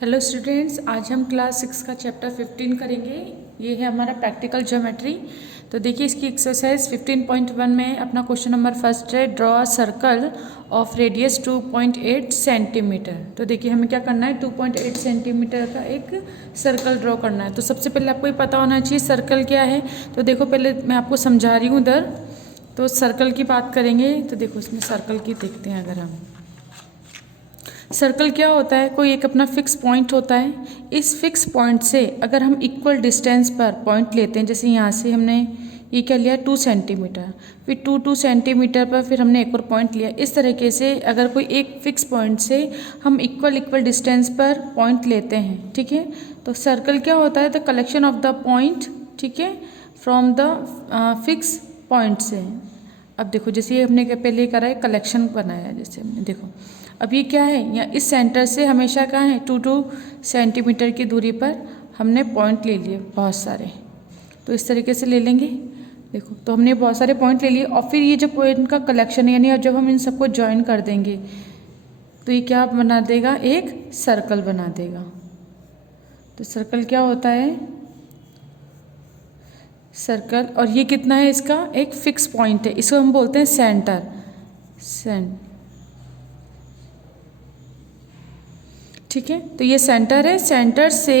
Hello students, आज हम class 6 का चैप्टर 15 करेंगे। ये है हमारा प्रैक्टिकल ज्योमेट्री। तो देखिए इसकी एक्सरसाइज 15.1 में अपना क्वेश्चन नंबर फर्स्ट है, draw a circle of radius 2.8 centimetre. तो देखिए हमें क्या करना है, 2.8 सेंटीमीटर का एक सर्कल ड्रॉ करना है। तो सबसे पहले आपको ये पता होना चाहिए सर्कल क्या है। तो देखो पहले मैं आपको समझा रही हूँ इधर। तो सर्कल की बात करेंगे तो देखो इसमें सर्कल की देखते हैं। अगर हम सर्कल क्या होता है, कोई एक अपना फिक्स पॉइंट होता है। इस फिक्स पॉइंट से अगर हम इक्वल डिस्टेंस पर पॉइंट लेते हैं, जैसे यहाँ से हमने ये क्या लिया 2 सेंटीमीटर, फिर 2 सेंटीमीटर पर फिर हमने एक और पॉइंट लिया। इस तरीके से अगर कोई एक फिक्स पॉइंट से हम इक्वल डिस्टेंस पर पॉइंट लेते हैं, ठीक है। तो सर्कल क्या होता है, the collection of the point, ठीक है, फ्रॉम द फिक्स पॉइंट से। अब देखो जैसे ये हमने पहले करा है, कलेक्शन बनाया जैसे हमने, देखो अब ये क्या है, या इस सेंटर से हमेशा कहाँ है 2 सेंटीमीटर की दूरी पर हमने पॉइंट ले लिए बहुत सारे। तो इस तरीके से ले लेंगे। देखो तो हमने बहुत सारे पॉइंट ले लिए और फिर ये जो पॉइंट का कलेक्शन है, यानी जब हम इन सबको ज्वाइन कर देंगे तो ये क्या बना देगा, एक सर्कल बना देगा। तो सर्कल क्या होता है, सर्कल, और ये कितना है, इसका एक फिक्स पॉइंट है, इसको हम बोलते हैं सेंटर। ठीक है, तो ये सेंटर है। सेंटर से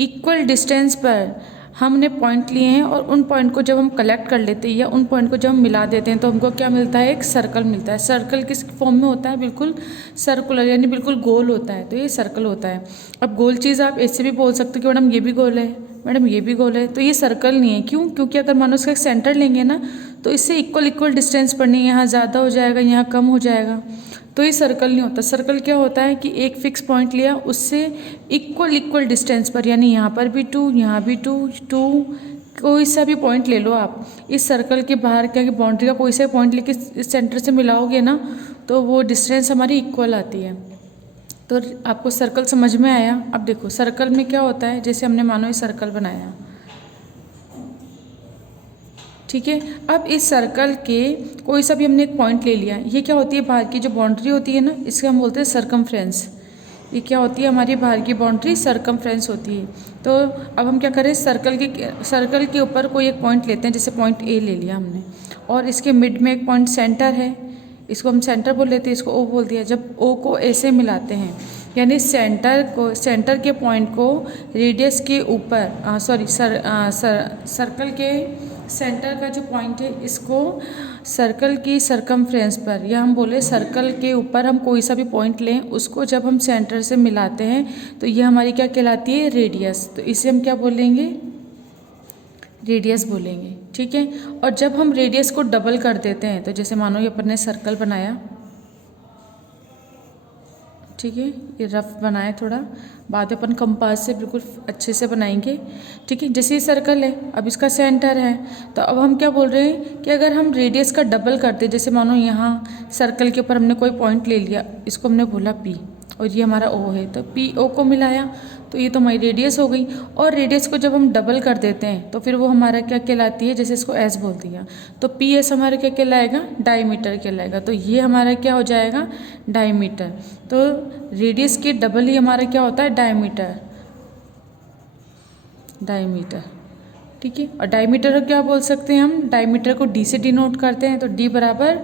इक्वल डिस्टेंस पर हमने पॉइंट लिए हैं और उन पॉइंट को जब हम कलेक्ट कर लेते हैं या उन पॉइंट को जब हम मिला देते हैं तो हमको क्या मिलता है, एक सर्कल मिलता है। सर्कल किस फॉर्म में होता है, बिल्कुल सर्कुलर, यानी बिल्कुल गोल होता है। तो ये सर्कल होता है। अब गोल चीज़ आप ऐसे भी बोल सकते हो कि मैडम ये भी गोल है, मैडम ये भी गोल है। तो ये सर्कल नहीं है, क्यों, क्योंकि अगर मानो उसका सेंटर लेंगे ना तो इससे इक्वल डिस्टेंस पर नहीं, यहाँ ज़्यादा हो जाएगा, यहाँ कम हो जाएगा। तो ये सर्कल नहीं होता। सर्कल क्या होता है कि एक फिक्स पॉइंट लिया, उससे इक्वल डिस्टेंस पर, यानी यहाँ पर भी 2, यहाँ भी 2, कोई सा भी पॉइंट ले लो आप इस सर्कल के बाहर क्या, बाउंड्री का कोई सा पॉइंट लेके इस सेंटर से मिलाओगे ना तो वो डिस्टेंस हमारी इक्वल आती है। तो आपको सर्कल समझ में आया। अब देखो सर्कल में क्या होता है, जैसे हमने मानो ये सर्कल बनाया, ठीक है। अब इस सर्कल के कोई सा भी हमने एक पॉइंट ले लिया, ये क्या होती है, बाहर की जो बाउंड्री होती है ना, इसके हम बोलते हैं सरकमफ्रेंस। ये क्या होती है, हमारी बाहर की बाउंड्री सरकमफ्रेंस होती है। तो अब हम क्या करें, सर्कल के ऊपर कोई एक पॉइंट लेते हैं, जैसे पॉइंट ए ले लिया हमने, और इसके मिड में एक पॉइंट सेंटर है, इसको हम सेंटर बोल लेते हैं, इसको ओ बोल दिया। जब ओ को ए से मिलाते हैं, यानी सेंटर के पॉइंट को रेडियस के ऊपर, सर्कल के सेंटर का जो पॉइंट है, इसको सर्कल की सरकमफ्रेंस पर, या हम बोले सर्कल के ऊपर हम कोई सा भी पॉइंट लें, उसको जब हम सेंटर से मिलाते हैं तो ये हमारी क्या कहलाती है, रेडियस। तो इसे हम क्या बोलेंगे, रेडियस बोलेंगे, ठीक है। और जब हम रेडियस को डबल कर देते हैं, तो जैसे मानो ये अपन ने सर्कल बनाया, ठीक है, ये रफ बनाए थोड़ा, बाद में अपन कंपास से बिल्कुल अच्छे से बनाएंगे, ठीक है। जैसे ये सर्कल है, अब इसका सेंटर है, तो अब हम क्या बोल रहे हैं कि अगर हम रेडियस का डबल करते, जैसे मानो यहाँ सर्कल के ऊपर हमने कोई पॉइंट ले लिया, इसको हमने बोला पी, और ये हमारा ओ है, तो पी ओ को मिलाया तो ये तो हमारी रेडियस हो गई। और रेडियस को जब हम डबल कर देते हैं तो फिर वो हमारा क्या कहलाती है, जैसे इसको एस बोल दिया, तो पी एस हमारा क्या कहलाएगा, डायमीटर कहलाएगा। तो ये हमारा क्या हो जाएगा, डायमीटर। तो रेडियस के डबल ही हमारा क्या होता है, डायमीटर, ठीक है। और डायमीटर को क्या बोल सकते हैं हम, डायमीटर को डी से डिनोट करते हैं, तो डी बराबर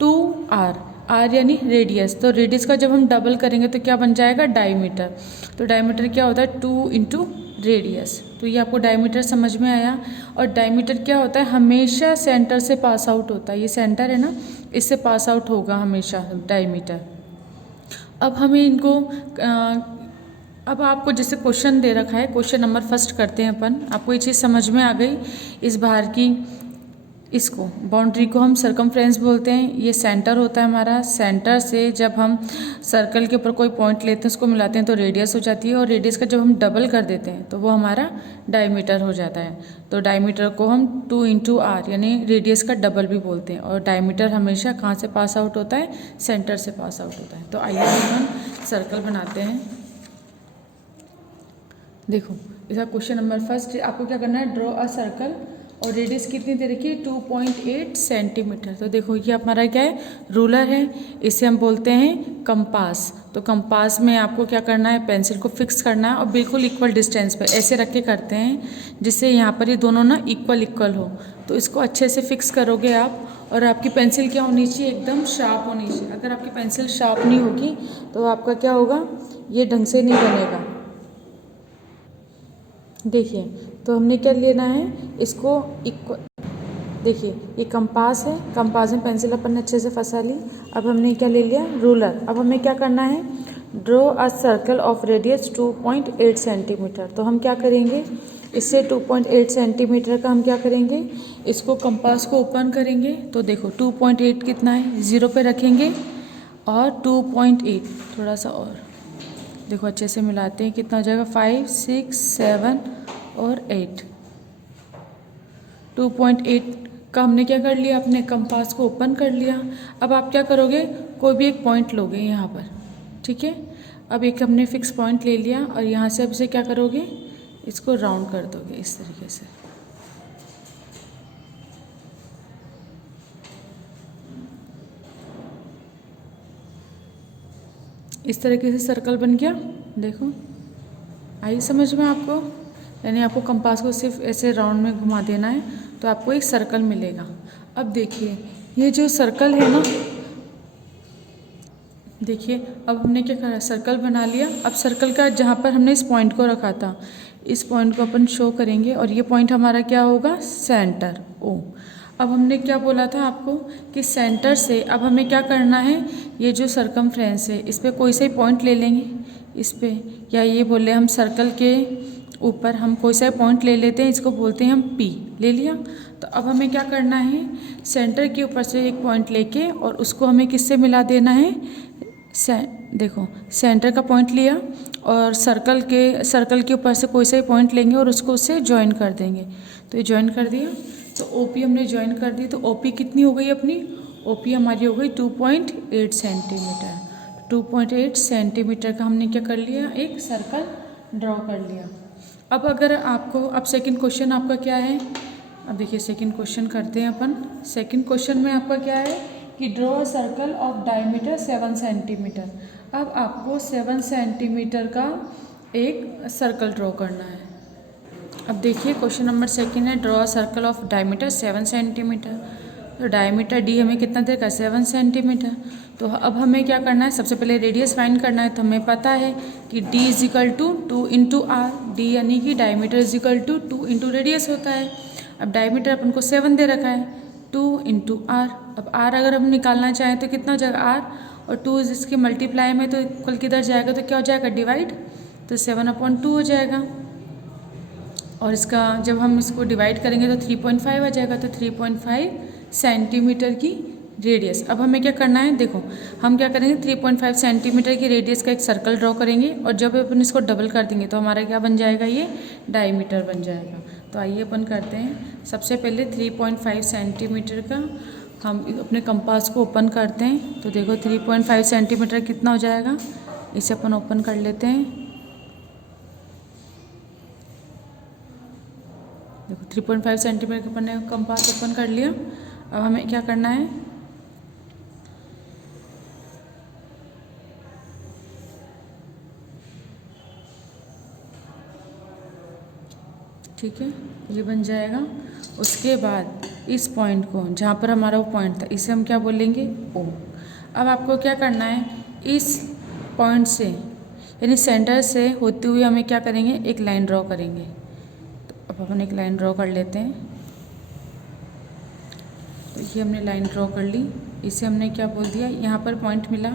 2r, आर यानी रेडियस। तो रेडियस का जब हम डबल करेंगे तो क्या बन जाएगा, डायमीटर। तो डायमीटर क्या होता है, 2 इंटू रेडियस। तो ये आपको डायमीटर समझ में आया। और डायमीटर क्या होता है, हमेशा सेंटर से पास आउट होता है। ये सेंटर है ना, इससे पास आउट होगा हमेशा डायमीटर। अब हमें इनको अब आपको जैसे क्वेश्चन दे रखा है, क्वेश्चन नंबर फर्स्ट करते हैं अपन। आपको ये चीज़ समझ में आ गई, इस बाहर की इसको बाउंड्री को हम सरकमफ्रेंस बोलते हैं। ये सेंटर होता है हमारा, सेंटर से जब हम सर्कल के ऊपर कोई पॉइंट लेते हैं, उसको मिलाते हैं तो रेडियस हो जाती है, और रेडियस का जब हम डबल कर देते हैं तो वो हमारा डायमीटर हो जाता है। तो डायमीटर को हम 2 इंटू आर यानी रेडियस का डबल भी बोलते हैं। और डायमीटर हमेशा कहाँ से पास आउट होता है, सेंटर से पास आउट होता है। तो आइए हम सर्कल बनाते हैं। देखो इसका क्वेश्चन नंबर फर्स्ट, आपको क्या करना है, ड्रॉ अ सर्कल और रेडियस कितनी दे रखी है 2.8 सेंटीमीटर। तो देखो ये हमारा क्या है, रूलर है, इसे हम बोलते हैं कंपास। तो कंपास में आपको क्या करना है, पेंसिल को फिक्स करना है और बिल्कुल इक्वल डिस्टेंस पर ऐसे रख के करते हैं जिससे यहाँ पर ये दोनों ना इक्वल हो। तो इसको अच्छे से फिक्स करोगे आप, और आपकी पेंसिल क्या होनी चाहिए, एकदम शार्प होनी चाहिए। अगर आपकी पेंसिल शार्प नहीं होगी तो आपका क्या होगा, ये ढंग से नहीं बनेगा। देखिए तो हमने क्या लेना है, इसको इक्वल, देखिए ये कंपास है, कंपास में पेंसिल अपन ने अच्छे से फंसा ली। अब हमने क्या ले लिया, रूलर। अब हमें क्या करना है, draw a circle of radius 2.8 centimetre. तो हम क्या करेंगे, इससे 2.8 सेंटीमीटर का हम क्या करेंगे, इसको कंपास को ओपन करेंगे। तो देखो 2.8 कितना है, 0 पे रखेंगे और 2.8 थोड़ा सा और, देखो अच्छे से मिलाते हैं, कितना हो जाएगा 5, 6, 7 और 8। 2.8 का हमने क्या कर लिया, अपने कंपास को ओपन कर लिया। अब आप क्या करोगे, कोई भी एक पॉइंट लोगे यहाँ पर, ठीक है। अब एक हमने फिक्स पॉइंट ले लिया और यहाँ से अब से क्या करोगे, इसको राउंड कर दोगे इस तरीके से। इस तरीके से सर्कल बन गया। देखो आई समझ में आपको, यानी आपको कंपास को सिर्फ ऐसे राउंड में घुमा देना है तो आपको एक सर्कल मिलेगा। अब देखिए ये जो सर्कल है ना, देखिए अब हमने क्या करा, सर्कल बना लिया। अब सर्कल का जहाँ पर हमने इस पॉइंट को रखा था, इस पॉइंट को अपन शो करेंगे और ये पॉइंट हमारा क्या होगा, सेंटर ओ। अब हमने क्या बोला था आपको कि सेंटर से अब हमें क्या करना है, ये जो सरकमफ्रेंस है इस पर कोई सा पॉइंट ले लेंगे, इस पे, या ये बोले हम सर्कल के ऊपर हम कोई सा पॉइंट ले लेते हैं, इसको बोलते हैं हम पी, ले लिया। तो अब हमें क्या करना है, सेंटर के ऊपर से एक पॉइंट लेके और उसको हमें किससे मिला देना है, देखो सेंटर का पॉइंट लिया और सर्कल के ऊपर से कोई सा पॉइंट लेंगे और उसको उससे ज्वाइन कर देंगे। तो ये ज्वाइन कर दिया, तो ओपी हमने ज्वाइन कर दी। तो ओपी कितनी हो गई अपनी, ओपी हमारी हो गई 2.8 सेंटीमीटर। 2.8 सेंटीमीटर का हमने क्या कर लिया, एक सर्कल ड्रॉ कर लिया। अब अगर आपको, अब सेकंड क्वेश्चन आपका क्या है, अब देखिए सेकंड क्वेश्चन करते हैं अपन। सेकंड क्वेश्चन में आपका क्या है कि draw a circle of diameter 7 centimetre. अब आपको 7 सेंटीमीटर का एक सर्कल ड्रॉ करना है। अब देखिए क्वेश्चन नंबर सेकंड है, draw a circle of diameter 7 centimetre. तो डायमीटर डी हमें कितना देगा, 7 सेंटीमीटर। तो अब हमें क्या करना है, सबसे पहले रेडियस फाइंड करना है। तो हमें पता है कि d is equal to 2 into R, D यानी कि diameter is equal to 2 into radius होता है। अब डायमीटर अपन को 7 दे रखा है, 2 इंटू आर। अब आर अगर हम निकालना चाहें तो कितना हो जाएगा, आर और 2 इसके मल्टीप्लाई में, तो इक्वल किधर जाएगा, तो क्या हो जाएगा, डिवाइड। तो 7/2 हो जाएगा। और इसका जब हम इसको डिवाइड करेंगे तो 3.5 आ जाएगा। तो 3.5 सेंटीमीटर की रेडियस। अब हमें क्या करना है, देखो हम क्या करेंगे, 3.5 सेंटीमीटर की रेडियस का एक सर्कल ड्रॉ करेंगे और जब अपन इसको डबल कर देंगे तो हमारा क्या बन जाएगा, ये डायमीटर बन जाएगा। तो आइए अपन करते हैं। सबसे पहले 3.5 सेंटीमीटर का हम अपने कंपास को ओपन करते हैं। तो देखो 3.5 सेंटीमीटर कितना हो जाएगा, इसे अपन ओपन कर लेते हैं। देखो 3.5 सेंटीमीटर के अपन ने कंपास ओपन कर लिया। अब हमें क्या करना है, ठीक है, ये बन जाएगा। उसके बाद इस पॉइंट को, जहाँ पर हमारा वो पॉइंट था, इसे हम क्या बोलेंगे, ओ। अब आपको क्या करना है, इस पॉइंट से यानी सेंटर से होते हुए हमें क्या करेंगे, एक लाइन ड्रॉ करेंगे। तो अब अपन एक लाइन ड्रॉ कर लेते हैं। तो ये हमने लाइन ड्रॉ कर ली। इसे हमने क्या बोल दिया, यहाँ पर पॉइंट मिला,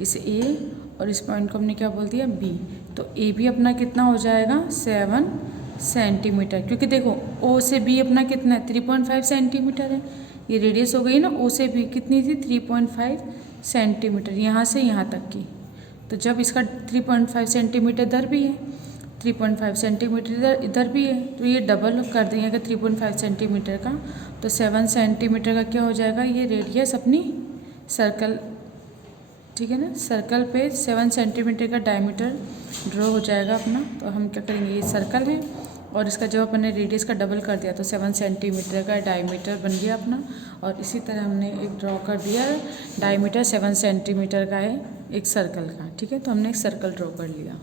इसे ए, और इस पॉइंट को हमने क्या बोल दिया, बी। तो ए भी अपना कितना हो जाएगा, 7 सेंटीमीटर। क्योंकि देखो ओ से बी अपना कितना है, 3.5 सेंटीमीटर है। ये रेडियस हो गई ना, ओ से बी कितनी थी, 3.5 सेंटीमीटर, यहाँ से यहाँ तक की। तो जब इसका 3.5 सेंटीमीटर इधर भी है, 3.5 सेंटीमीटर इधर भी है, तो ये डबल कर देंगे अगर 3.5 सेंटीमीटर का। तो 7 सेंटीमीटर का क्या हो जाएगा, ये रेडियस अपनी सर्कल, ठीक है ना, सर्कल पे 7 सेंटीमीटर का डायमीटर ड्रॉ हो जाएगा अपना। तो हम क्या करेंगे, ये सर्कल है, और इसका जब अपन ने रेडियस का डबल कर दिया तो 7 सेंटीमीटर का डायमीटर बन गया अपना। और इसी तरह हमने एक ड्रॉ कर दिया, डायमीटर 7 सेंटीमीटर का है एक सर्कल का, ठीक है। तो हमने एक सर्कल ड्रॉ कर लिया।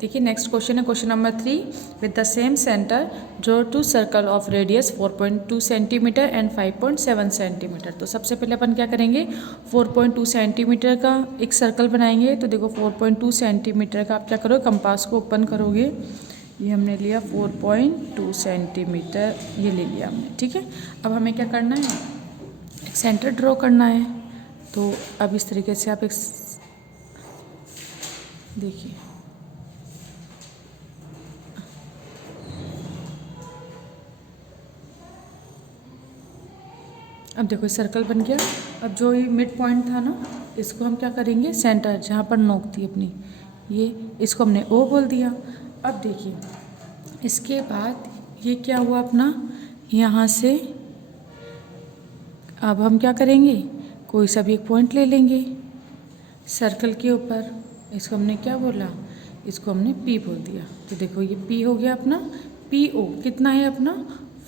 देखिए नेक्स्ट क्वेश्चन है question number 3। With the same centre draw two circle of radius 4.2 centimetre and 5.7 centimetre. तो सबसे पहले अपन क्या करेंगे, 4.2 सेंटीमीटर का एक सर्कल बनाएंगे। तो देखो 4.2 सेंटीमीटर का आप क्या करोगे, कंपास को ओपन करोगे, ये हमने लिया 4.2 सेंटीमीटर, ये ले लिया हमने, ठीक है। अब हमें क्या करना है, एक सेंटर ड्रॉ करना है। तो अब इस तरीके से आप एक देखिए, अब देखो सर्कल बन गया। अब जो ये मिड पॉइंट था ना, इसको हम क्या करेंगे, सेंटर जहाँ पर नोक थी अपनी, ये इसको हमने ओ बोल दिया। अब देखिए इसके बाद ये क्या हुआ अपना, यहाँ से अब हम क्या करेंगे, कोई सा भी एक पॉइंट ले लेंगे सर्कल के ऊपर। इसको हमने क्या बोला, इसको हमने पी बोल दिया। तो देखो ये पी हो गया अपना, पी ओ कितना है अपना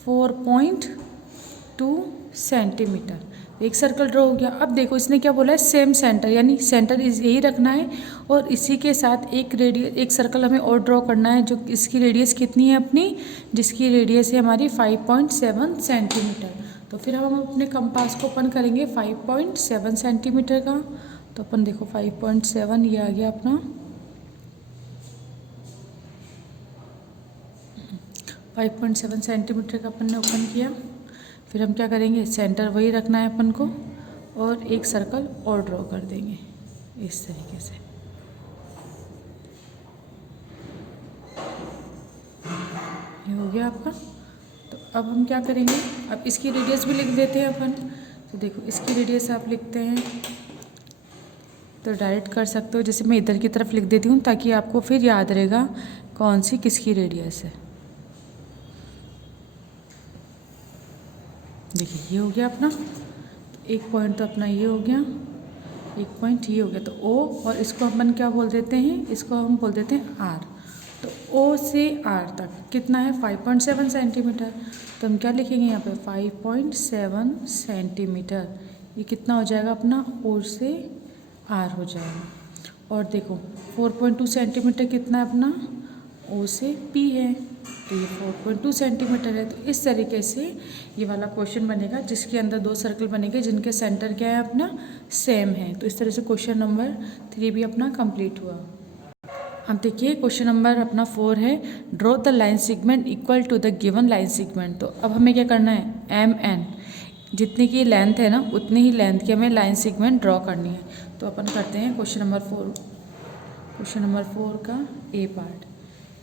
4.2 सेंटीमीटर। एक सर्कल ड्रॉ हो गया। अब देखो इसने क्या बोला है, सेम सेंटर, यानी सेंटर यही रखना है और इसी के साथ एक सर्कल हमें और ड्रॉ करना है, जो इसकी रेडियस कितनी है अपनी, जिसकी रेडियस है हमारी 5.7 सेंटीमीटर। तो फिर हम अपने कंपास को ओपन करेंगे 5.7 सेंटीमीटर का। तो अपन देखो 5.7 ये आ गया अपना, 5.7 सेंटीमीटर का अपन ने ओपन किया। फिर हम क्या करेंगे, सेंटर वही रखना है अपन को और एक सर्कल और ड्रॉ कर देंगे इस तरीके से। ये हो गया आपका। तो अब हम क्या करेंगे, अब इसकी रेडियस भी लिख देते हैं अपन। तो देखो इसकी रेडियस आप लिखते हैं तो डायरेक्ट कर सकते हो, जैसे मैं इधर की तरफ लिख देती हूँ ताकि आपको फिर याद रहेगा कौन सी किसकी रेडियस है। देखिए ये हो गया अपना, एक पॉइंट तो अपना ये हो गया, एक पॉइंट ये हो गया। तो ओ, और इसको अपन क्या बोल देते हैं, इसको हम बोल देते हैं आर। तो ओ से आर तक कितना है 5.7 सेंटीमीटर। तो हम क्या लिखेंगे यहाँ पे 5.7 सेंटीमीटर। ये कितना हो जाएगा अपना, ओ से आर हो जाएगा। और देखो 4.2 सेंटीमीटर कितना है अपना, ओ से पी है, तो ये 4.2 सेंटीमीटर है। तो इस तरीके से ये वाला क्वेश्चन बनेगा जिसके अंदर दो सर्कल बनेंगे जिनके सेंटर क्या है अपना, सेम है। तो इस तरह से क्वेश्चन नंबर 3 भी अपना कंप्लीट हुआ। अब देखिए क्वेश्चन नंबर अपना 4 है, draw the line segment equal to the given line segment. तो अब हमें क्या करना है, एम एन जितनी की लेंथ है ना उतनी ही लेंथ की हमें लाइन सेगमेंट ड्रॉ करनी है। तो अपन करते हैं क्वेश्चन नंबर 4 का ए पार्ट।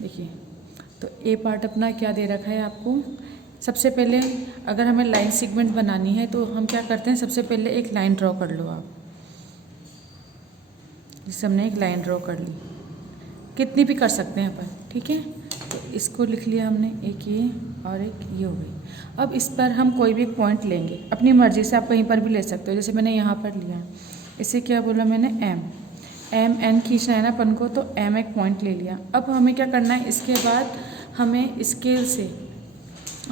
देखिए तो ए पार्ट अपना क्या दे रखा है आपको। सबसे पहले अगर हमें लाइन सेगमेंट बनानी है तो हम क्या करते हैं, सबसे पहले एक लाइन ड्रॉ कर लो आप। जिससे हमने एक लाइन ड्रॉ कर ली, कितनी भी कर सकते हैं अपन, ठीक है। तो इसको लिख लिया हमने, एक ये और एक ये हो गई। अब इस पर हम कोई भी पॉइंट लेंगे अपनी मर्जी से, आप कहीं पर भी ले सकते हो। जैसे मैंने यहाँ पर लिया, इसे क्या बोला मैंने, एम एन खींचना है ना अपन को, तो एम एक पॉइंट ले लिया। अब हमें क्या करना है, इसके बाद हमें स्केल से,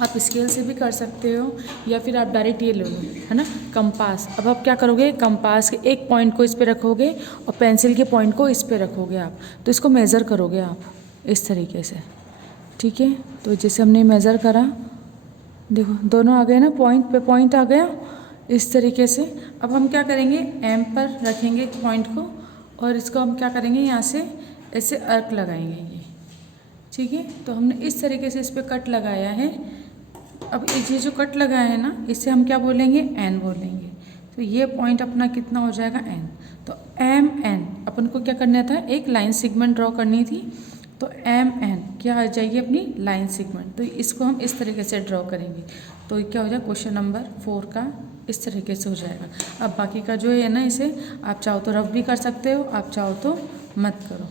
आप स्केल से भी कर सकते हो या फिर आप डायरेक्ट ये लो, है ना, कंपास। अब आप क्या करोगे, कंपास के एक पॉइंट को इस पे रखोगे और पेंसिल के पॉइंट को इस पे रखोगे आप। तो इसको मेज़र करोगे आप इस तरीके से, ठीक है। तो जैसे हमने मेज़र करा, देखो दोनों आ गए ना, पॉइंट पे पॉइंट आ गया इस तरीके से। अब हम क्या करेंगे, एम पर रखेंगे पॉइंट को और इसको हम क्या करेंगे, यहाँ से ऐसे अर्क लगाएंगे ये, ठीक है। तो हमने इस तरीके से इस पर कट लगाया है। अब ये जो कट लगाया है ना, इसे हम क्या बोलेंगे, एन बोलेंगे। तो ये पॉइंट अपना कितना हो जाएगा, एन। तो एम एन अपन को क्या करना था, एक लाइन सेगमेंट ड्रॉ करनी थी। तो एम एन क्या आ जाएगी अपनी लाइन सेगमेंट। तो इसको हम इस तरीके से ड्रॉ करेंगे। तो क्या हो जाएगा, क्वेश्चन नंबर 4 का इस तरीके से हो जाएगा। अब बाकी का जो है ना, इसे आप चाहो तो रफ भी कर सकते हो, आप चाहो तो मत करो।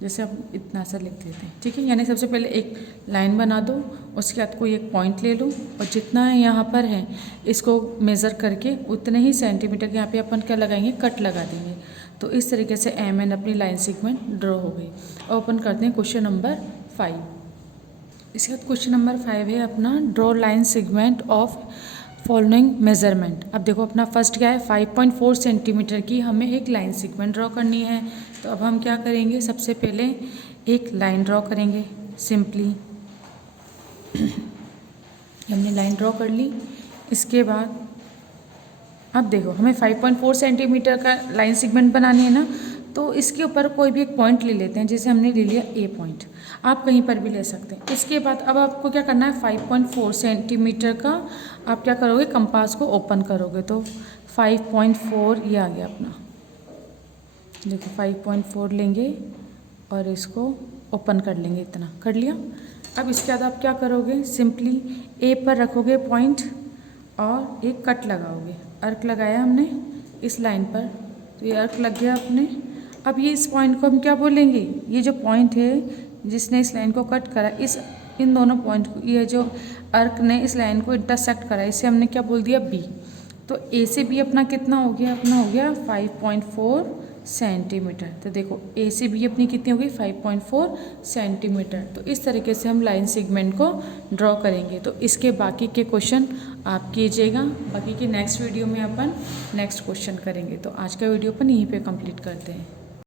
जैसे आप इतना सा लिख देते हैं, ठीक है। यानी सबसे पहले एक लाइन बना दो, उसके बाद कोई एक पॉइंट ले लो और जितना है यहाँ पर है इसको मेज़र करके उतने ही सेंटीमीटर के यहाँ पे अपन क्या लगाएंगे, कट लगा देंगे। तो इस तरीके से एम एन अपनी लाइन सेगमेंट ड्रॉ हो गई। और ओपन करते हैं क्वेश्चन नंबर 5। इसके बाद क्वेश्चन नंबर 5 है अपना draw line segment of following measurement. अब देखो अपना फर्स्ट क्या है, 5.4 सेंटीमीटर की हमें एक लाइन सेगमेंट ड्रॉ करनी है। तो अब हम क्या करेंगे, सबसे पहले एक लाइन ड्रॉ करेंगे सिंपली। हमने लाइन ड्रॉ कर ली। इसके बाद अब देखो हमें 5.4 सेंटीमीटर का लाइन सेगमेंट बनानी है ना, तो इसके ऊपर कोई भी एक पॉइंट ले लेते हैं। जैसे हमने ले लिया ए पॉइंट, आप कहीं पर भी ले सकते हैं। इसके बाद अब आपको क्या करना है, 5.4 सेंटीमीटर का आप क्या करोगे, कंपास को ओपन करोगे तो 5.4 ये आ गया अपना। देखो 5.4 लेंगे और इसको ओपन कर लेंगे, इतना कर लिया। अब इसके बाद आप क्या करोगे, सिंपली ए पर रखोगे पॉइंट और एक कट लगाओगे। अर्क लगाया हमने इस लाइन पर, तो ये अर्क लग गया अपने। अब ये इस पॉइंट को हम क्या बोलेंगे, ये जो पॉइंट है जिसने इस लाइन को कट करा, इन दोनों पॉइंट को, ये जो अर्क ने इस लाइन को इंटरसेक्ट करा, इसे हमने क्या बोल दिया, बी। तो ए से बी अपना कितना हो गया, अपना हो गया 5.4 सेंटीमीटर। तो देखो ए से बी अपनी कितनी हो गई, 5.4 सेंटीमीटर। तो इस तरीके से हम लाइन सेगमेंट को ड्रॉ करेंगे। तो इसके बाकी के क्वेश्चन आप कीजिएगा, बाकी के नेक्स्ट वीडियो में अपन नेक्स्ट क्वेश्चन करेंगे। तो आज का वीडियो अपन यहीं पे कंप्लीट करते हैं।